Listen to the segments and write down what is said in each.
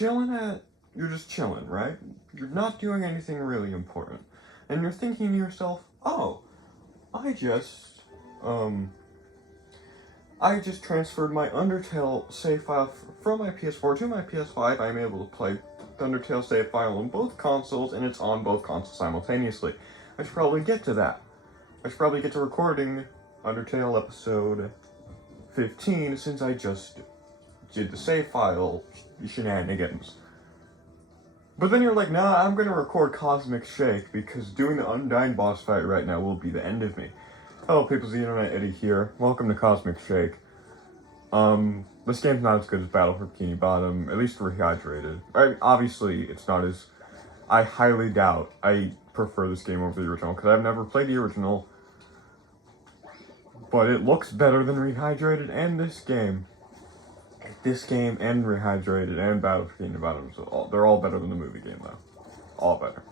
you're just chilling, right? You're not doing anything really important. And you're thinking to yourself, oh, I just transferred my Undertale save file from my PS4 to my PS5. I'm able to play the Undertale save file on both consoles, and it's on both consoles simultaneously. I should probably get to that. I should probably get to recording Undertale episode 15, since I just did the save file shenanigans. But then you're like, nah, I'm gonna record Cosmic Shake, because doing the Undyne boss fight right now will be the end of me. Hello people of the internet, Eddy here. Welcome to Cosmic Shake. This game's not as good as Battle for Bikini Bottom, at least rehydrated. Obviously, it's not as... I highly doubt I prefer this game over the original, because I've never played the original. But it looks better than rehydrated, and this game. This game and rehydrated and Battle for Bikini Bottom, so they're all better than the movie game, though. All better.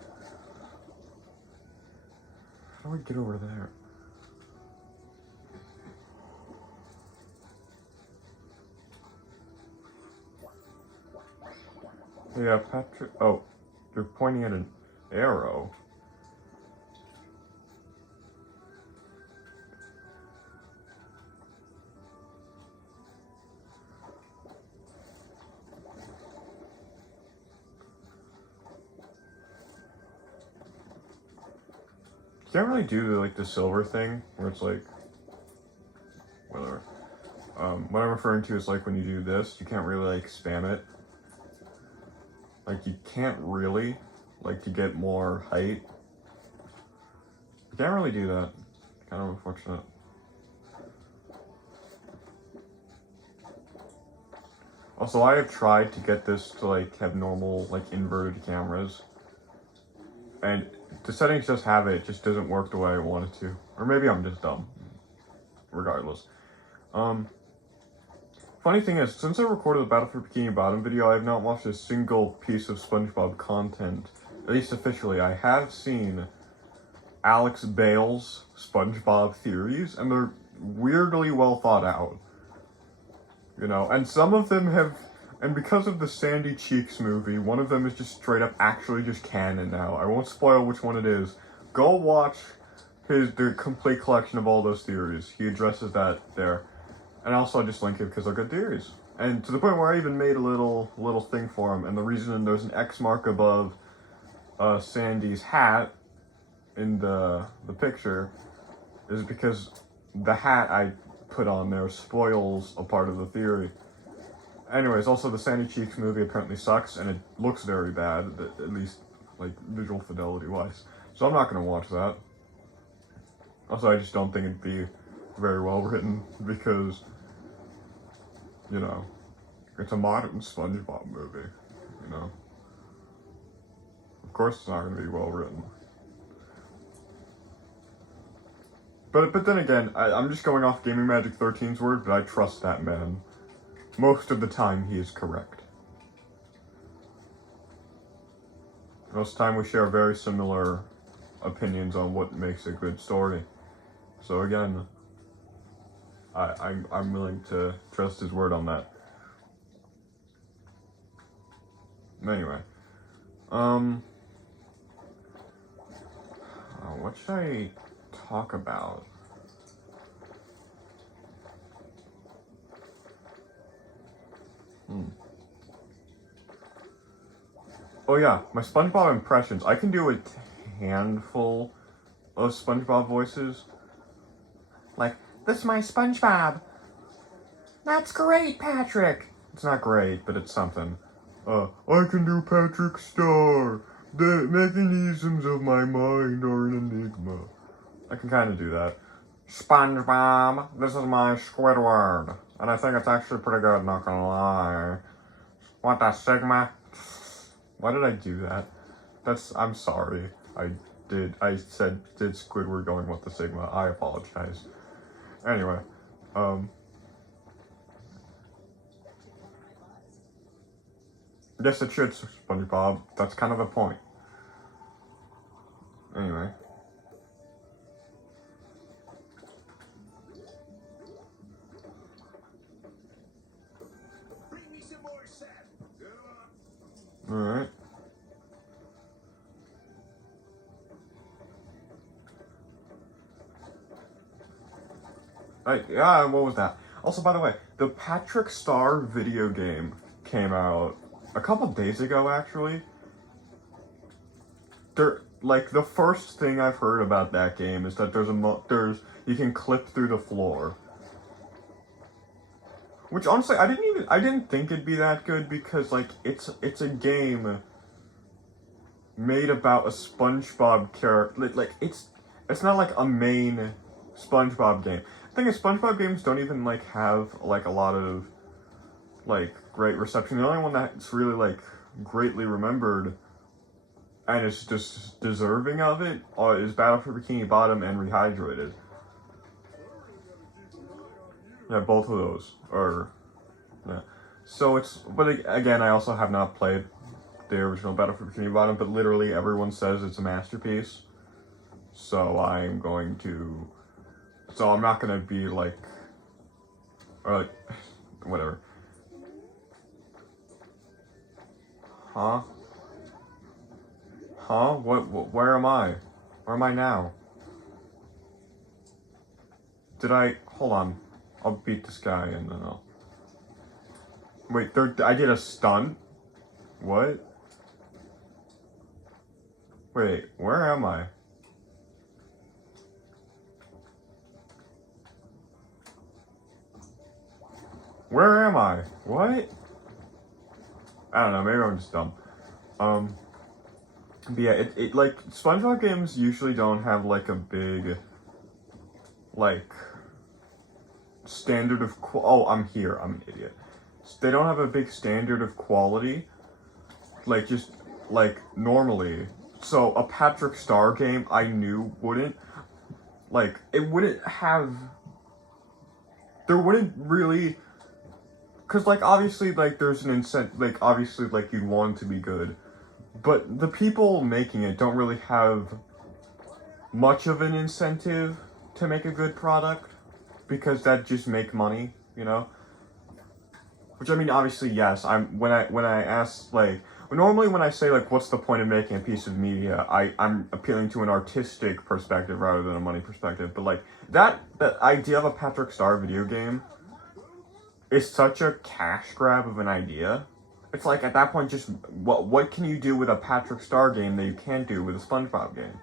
How do I get over there? Yeah, Patrick. Oh, you're pointing at an arrow. You can't really do the silver thing where it's like, whatever. What I'm referring to is like when you do this, you can't really spam it. Like you can't really, to get more height. You can't really do that. Kind of unfortunate. Also, I have tried to get this to have normal inverted cameras. And the settings just have it, it just doesn't work the way I want it to. Or maybe I'm just dumb. Regardless. Funny thing is, since I recorded the Battle for Bikini Bottom video, I have not watched a single piece of SpongeBob content. At least officially. I have seen Alex Bale's SpongeBob theories, and they're weirdly well thought out. You know, and some of them have... And because of the Sandy Cheeks movie, one of them is just straight up actually just canon now. I won't spoil which one it is. Go watch the complete collection of all those theories. He addresses that there. And also I just link it because they're good theories. And to the point where I even made a little thing for him. And the reason there's an X mark above Sandy's hat in the picture is because the hat I put on there spoils a part of the theory. Anyways, also the Sandy Cheeks movie apparently sucks, and it looks very bad, at least, visual fidelity-wise. So I'm not gonna watch that. Also, I just don't think it'd be very well written, because, you know, it's a modern SpongeBob movie, you know? Of course it's not gonna be well written. But then again, I'm just going off Gaming Magic 13's word, but I trust that man. Most of the time, he is correct. Most of the time, we share very similar opinions on what makes a good story. So again, I'm willing to trust his word on that. Anyway, what should I talk about? Oh yeah, my SpongeBob impressions. I can do a handful of SpongeBob voices. This is my SpongeBob. That's great, Patrick. It's not great, but it's something. I can do Patrick Star. The mechanisms of my mind are an enigma. I can kind of do that. SpongeBob, this is my Squidward. And I think it's actually pretty good, not gonna lie. What the Sigma? Why did I do that? I'm sorry. Did Squidward going with the Sigma. I apologize. Anyway, Yes, it should, SpongeBob. That's kind of the point. Anyway. Bring me some more sap. Come on. Alright. Yeah, what was that? Also, by the way, the Patrick Star video game came out a couple days ago, actually. Like, the first thing I've heard about that game is that you can clip through the floor. Which, honestly, I didn't think it'd be that good because, like, it's a game made about a SpongeBob character. Like, it's not, like, a main SpongeBob game. The thing is, SpongeBob games don't even, like, have, like, a lot of, like, great reception. The only one that's really, like, greatly remembered and is just deserving of it is Battle for Bikini Bottom and Rehydrated. Yeah, both of those are, yeah. So but again, I also have not played the original Battle for Bikini Bottom, but literally everyone says it's a masterpiece. So I'm not gonna be like, or like, whatever. Huh? Huh? Where am I? Where am I now? Hold on. I'll beat this guy and then I'll... Wait, I did a stunt? What? Wait, where am I? Where am I? What? I don't know, maybe I'm just dumb. But yeah, it like, SpongeBob games usually don't have like a big, like, standard of I'm here, I'm an idiot. They don't have a big standard of quality, like, just, like, normally. So, a Patrick Star game, I knew wouldn't, like, it wouldn't have, there wouldn't really, because, like, obviously, like, there's an incentive, like, obviously, like, you'd want it to be good, but the people making it don't really have much of an incentive to make a good product, because that just make money, you know? Which, I mean, obviously, yes, when I ask, like, normally when I say, like, what's the point of making a piece of media, I'm appealing to an artistic perspective rather than a money perspective, but, like, that idea of a Patrick Star video game is such a cash grab of an idea. It's like, at that point, just, what can you do with a Patrick Star game that you can't do with a SpongeBob game?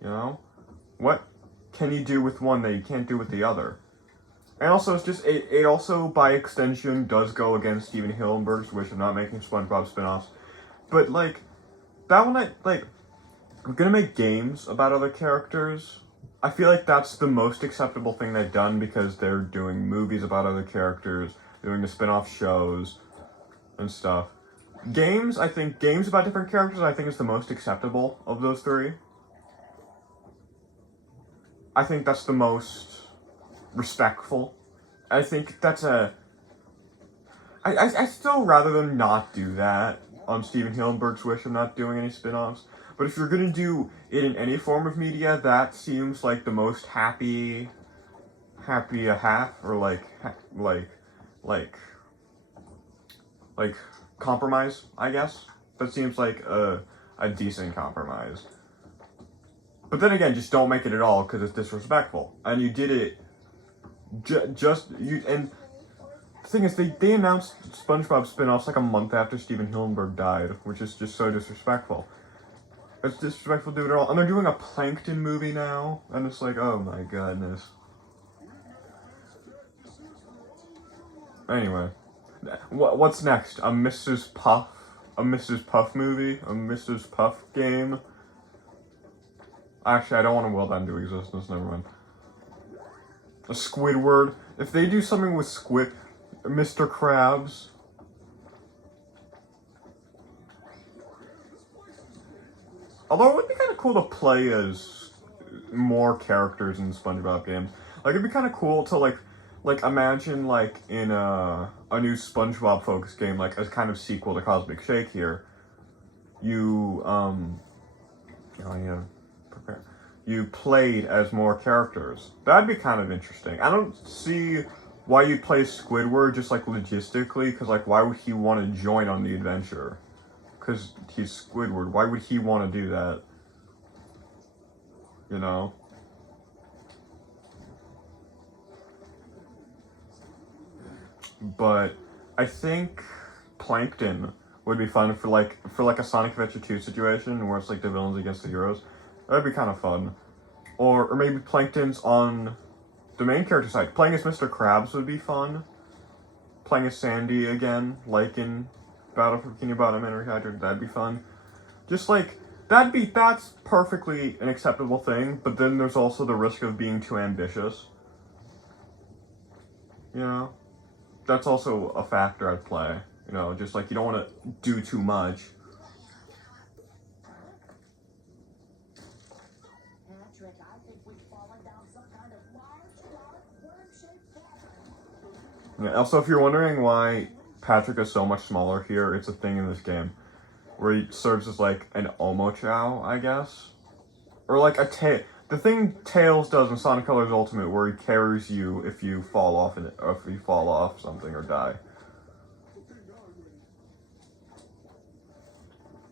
You know? What can you do with one that you can't do with the other? And also, it's just, it also, by extension, does go against Steven Hillenburg's wish of not making SpongeBob spin-offs. But, like, that one, I'm gonna make games about other characters. I feel like that's the most acceptable thing they've done because they're doing movies about other characters, doing the spin-off shows, and stuff. Games about different characters, I think is the most acceptable of those three. I think that's the most respectful. I think that's I still rather than not do that on Steven Hillenburg's wish of not doing any spin-offs. But if you're gonna do it in any form of media, that seems like the most happy a half, or like compromise, I guess. That seems like a decent compromise. But then again, just don't make it at all because it's disrespectful. And you did it and the thing is, they announced SpongeBob spin-offs like a month after Steven Hillenburg died, which is just so disrespectful. It's disrespectful to do it at all. And they're doing a Plankton movie now, and it's like, oh my goodness. Anyway, what's next? A Mrs. Puff movie? A Mrs. Puff game? Actually, I don't want to will that into existence, never mind. A Squidward. If they do something with Mr. Krabs. Although it would be kind of cool to play as more characters in SpongeBob games. Like, it'd be kind of cool to, like imagine, like, in a new SpongeBob focused game, like, as kind of sequel to Cosmic Shake here. You played as more characters. That'd be kind of interesting. I don't see why you'd play Squidward just, like, logistically, because, like, why would he want to join on the adventure? because he's Squidward. Why would he want to do that? You know? But I think Plankton would be fun for like a Sonic Adventure 2 situation where it's like the villains against the heroes. That'd be kind of fun. Or maybe Plankton's on the main character side. Playing as Mr. Krabs would be fun. Playing as Sandy again, like in Battle for Bikini Bottom and Rehydrated, that'd be fun. Just like, that's perfectly an acceptable thing, but then there's also the risk of being too ambitious. You know? That's also a factor at play. You know, just like you don't want to do too much. Patrick, I think we've fallen down some kind of large, worm-shaped cavern. Yeah, also, if you're wondering why Patrick is so much smaller here, it's a thing in this game. Where he serves as like an Omochao, I guess? Or like a tail. The thing Tails does in Sonic Colors Ultimate where he carries you if you fall off or if you fall off something or die.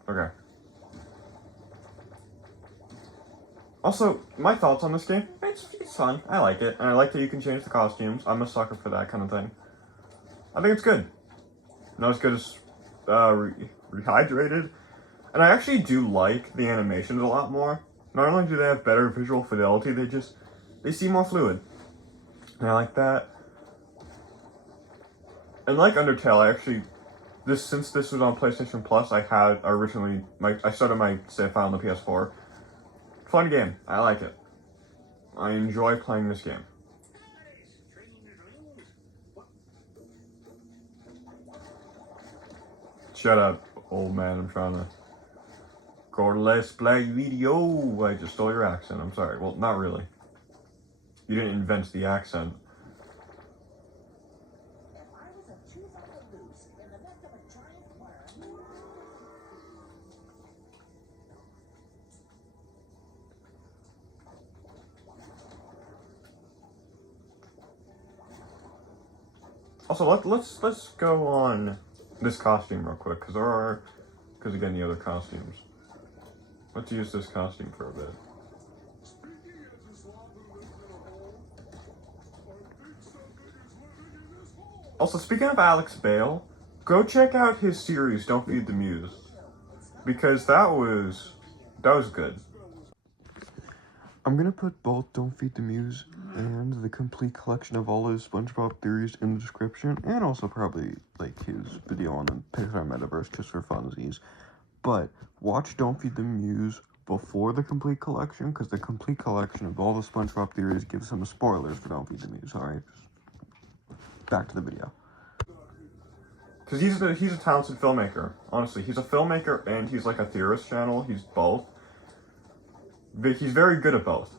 Okay. Also, my thoughts on this game, it's fun. I like it. And I like that you can change the costumes. I'm a sucker for that kind of thing. I think it's good. Not as good as Rehydrated. And I actually do like the animations a lot more. Not only do they have better visual fidelity, they seem more fluid. And I like that. And like Undertale, since this was on PlayStation Plus, I started my save file on the PS4. Fun game. I like it. I enjoy playing this game. Shut up, old man. I'm trying to go to Let's Play video. I just stole your accent. I'm sorry. Well, not really. You didn't invent the accent. If I was a tooth on the loose in the neck of a giant worm. Also, let's go on this costume real quick, because again, the other costumes. Let's use this costume for a bit. Also, speaking of Alex Bale, go check out his series, Don't Feed the Muse. Because that was good. I'm gonna put both Don't Feed the Muse and the complete collection of all his SpongeBob theories in the description, and also probably like his video on the Pixar Metaverse just for funsies. But watch Don't Feed the Muse before the complete collection, because the complete collection of all the SpongeBob theories gives some spoilers for Don't Feed the Muse. Alright, back to the video. Because he's a talented filmmaker. Honestly, he's a filmmaker and he's like a theorist channel. He's both. He's very good at both.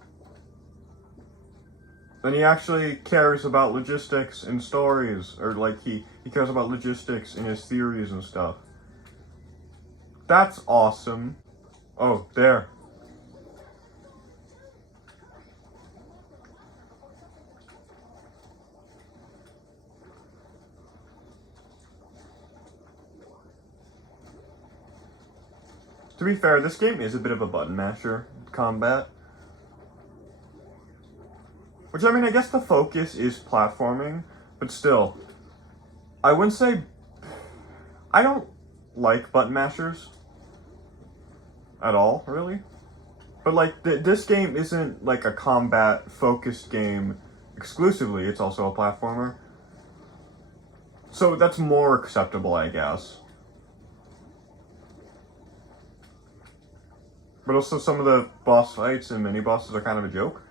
And he actually cares about logistics and stories, or like he cares about logistics in his theories and stuff. That's awesome. Oh, there. To be fair, this game is a bit of a button masher combat. Which, I mean, I guess the focus is platforming, but still, I wouldn't say... I don't like button mashers at all, really. But, like, this game isn't, like, a combat-focused game exclusively. It's also a platformer. So that's more acceptable, I guess. But also some of the boss fights and mini-bosses are kind of a joke.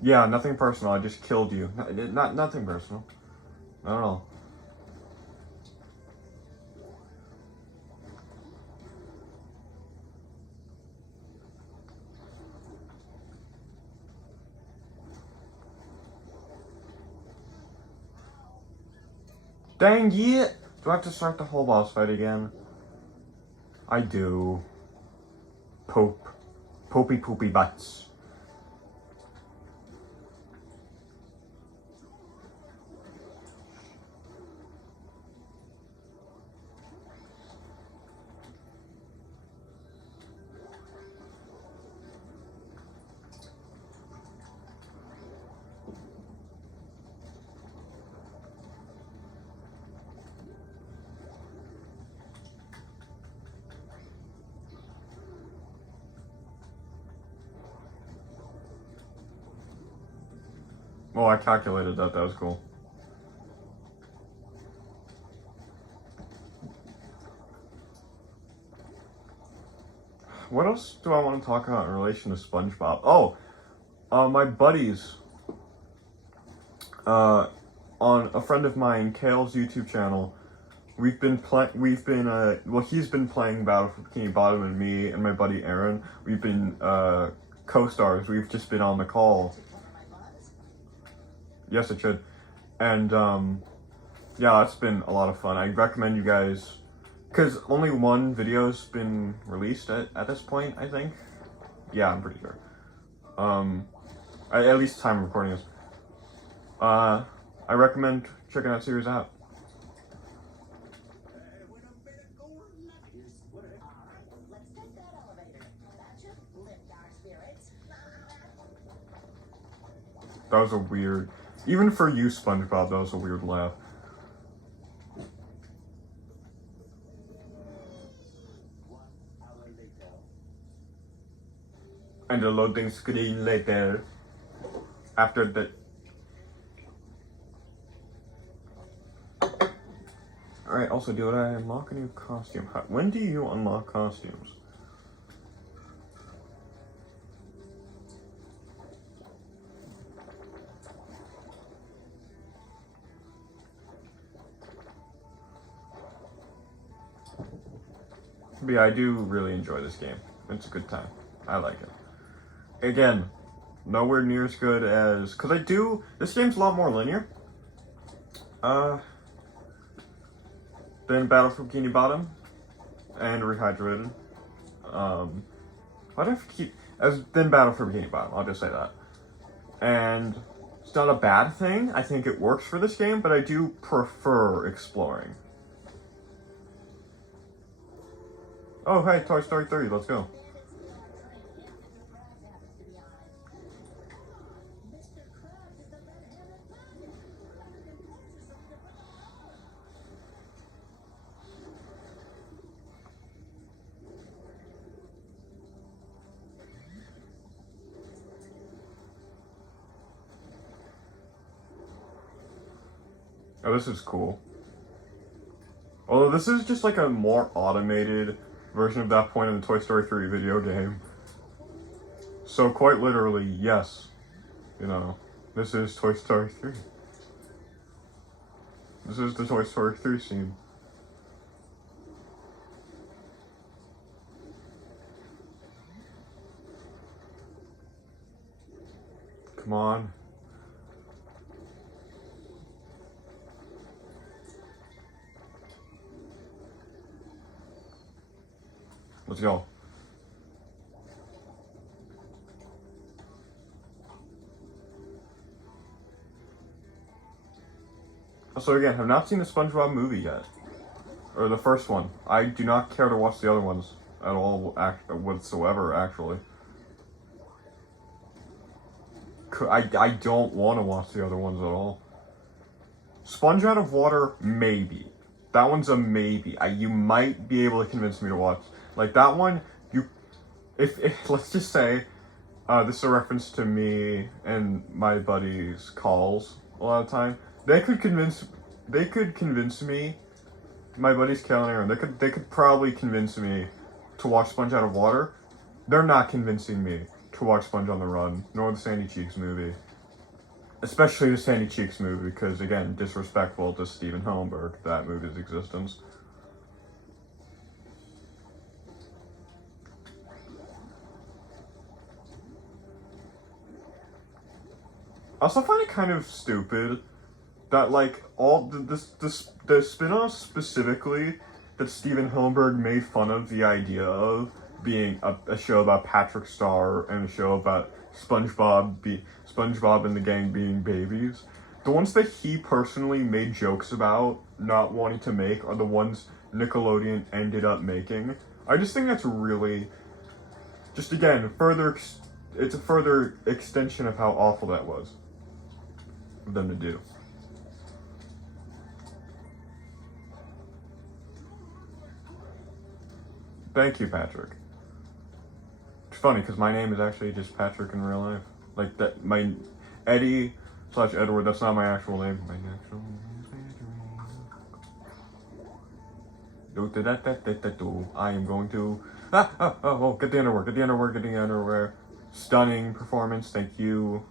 Yeah, nothing personal. I just killed you. Nothing personal. Not at all. Dang it! Do I have to start the whole boss fight again? I do. Poopy poopy butts. Well, I calculated that. That was cool. What else do I want to talk about in relation to SpongeBob? Oh, my buddies, on a friend of mine, Cale's YouTube channel, he's been playing Battle for Bikini Bottom, and me and my buddy Aaron, we've been, co-stars. We've just been on the call. Yes, it should. And, yeah, it's been a lot of fun. I recommend you guys, because only one video's been released at this point, I think. Yeah, I'm pretty sure. At least the time I'm recording this. I recommend checking that series out. Let's take that elevator. That should lift our spirits. That was a weird, even for you, SpongeBob, that was a weird laugh. And the loading screen later, after the... Alright, also, do I unlock a new costume? When do you unlock costumes? But yeah, I do really enjoy this game. It's a good time. I like it. Again, nowhere near as good as... Because this game's a lot more linear. Than Battle for Bikini Bottom. And Rehydrated. Why do I keep... Than Battle for Bikini Bottom, I'll just say that. And it's not a bad thing. I think it works for this game, but I do prefer exploring. Oh, hey, Toy Story 3, let's go. Oh, this is cool. Although this is just like a more automated version of that point in the Toy Story 3 video game. So quite literally, yes. You know, this is Toy Story 3. This is the Toy Story 3 scene. Come on. Let's go. So again, have not seen the SpongeBob movie yet. Or the first one. I do not care to watch the other ones at all whatsoever, actually. I don't want to watch the other ones at all. Sponge Out of Water, maybe. That one's a maybe. You might be able to convince me to watch. Like, that one, if let's just say, this is a reference to me and my buddies' calls a lot of the time. They could convince me, my buddies Cale and Aaron, they could probably convince me to watch Sponge Out of Water. They're not convincing me to watch Sponge on the Run, nor the Sandy Cheeks movie. Especially the Sandy Cheeks movie, because again, disrespectful to Steven Hillenburg, that movie's existence. I also find it kind of stupid that, like, all the spin-offs specifically that Steven Hillenburg made fun of the idea of being a show about Patrick Star and a show about SpongeBob and the gang being babies. The ones that he personally made jokes about not wanting to make are the ones Nickelodeon ended up making. I just think that's really, just again, it's a further extension of how awful that was for them to do. Thank you, Patrick. It's funny because my name is actually just Patrick in real life. Like that, my Eddy Slash Edward, that's not my actual name. My actual name. I am going to. Get the underwear, get the underwear, get the underwear. Stunning performance, thank you.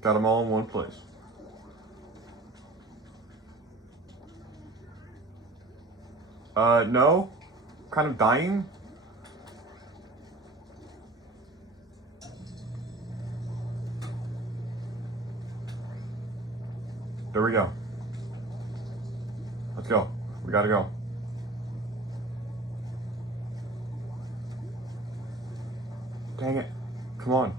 Got them all in one place. No. Kind of dying. There we go. Let's go. We gotta go. Dang it. Come on.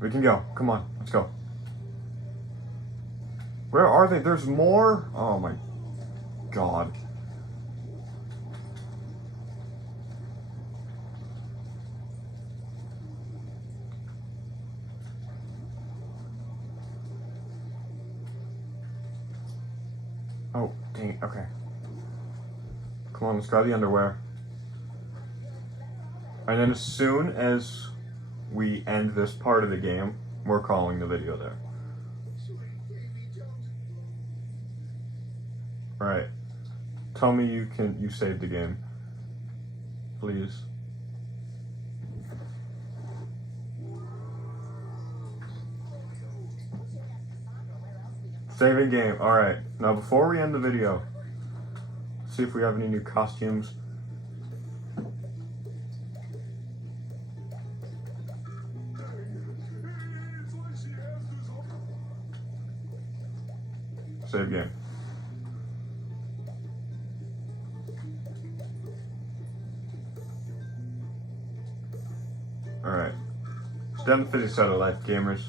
We can go. Come on. Let's go. Where are they? There's more? Oh my god. Oh, dang it. Okay. Come on, let's grab the underwear. And then as soon as we end this part of the game, we're calling the video there. Alright. Tell me you saved the game. Please. Saving game. Alright. Now before we end the video, see if we have any new costumes. Save game. Alright. It's done physics out of life, gamers.